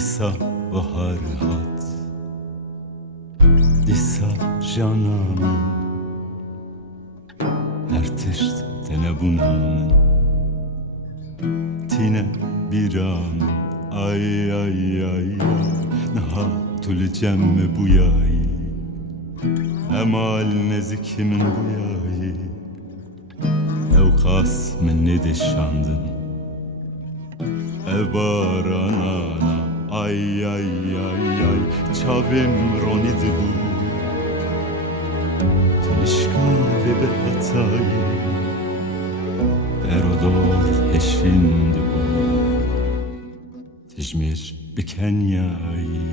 Disa bahar hat, disa cananın, her tişt tene bunanın, tine bir an, ay ay ay ay, naha tüleceğim mi bu yayı, emal nezikimin bu yayı, evkas minni deşandın, ev baranana. Ay ay ay ay çavim ronidi bu Tinişka ve be hatayı Erodor eşindi bu Tijmir bi Kenyayı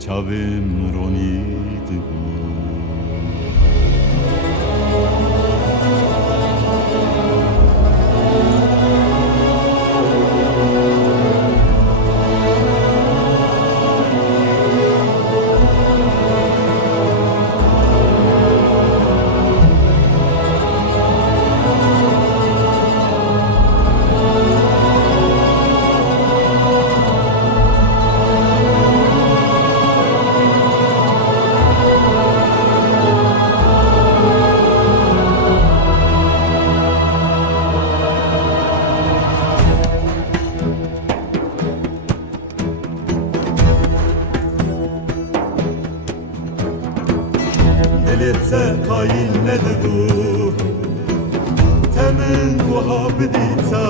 Çavim ronidi bu Deletse kail nedir bu Temin vahabidita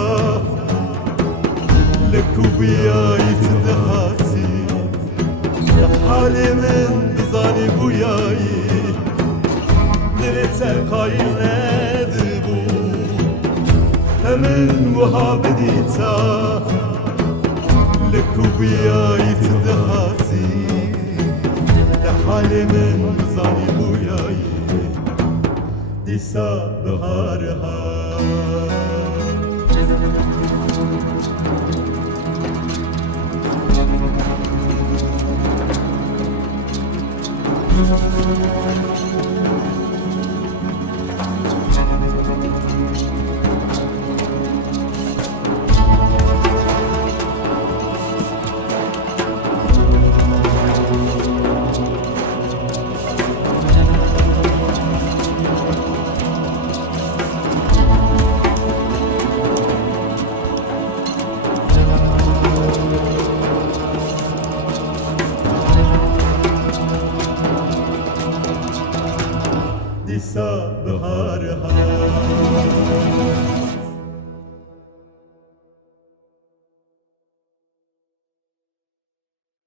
Lekubiyayit dehati Halimin bizani bu yayı Deletse kail nedir bu Temin vahabidita Lekubiyayit dehati Halimin bizani bu yayı Disa bahar hat Disa bahar hat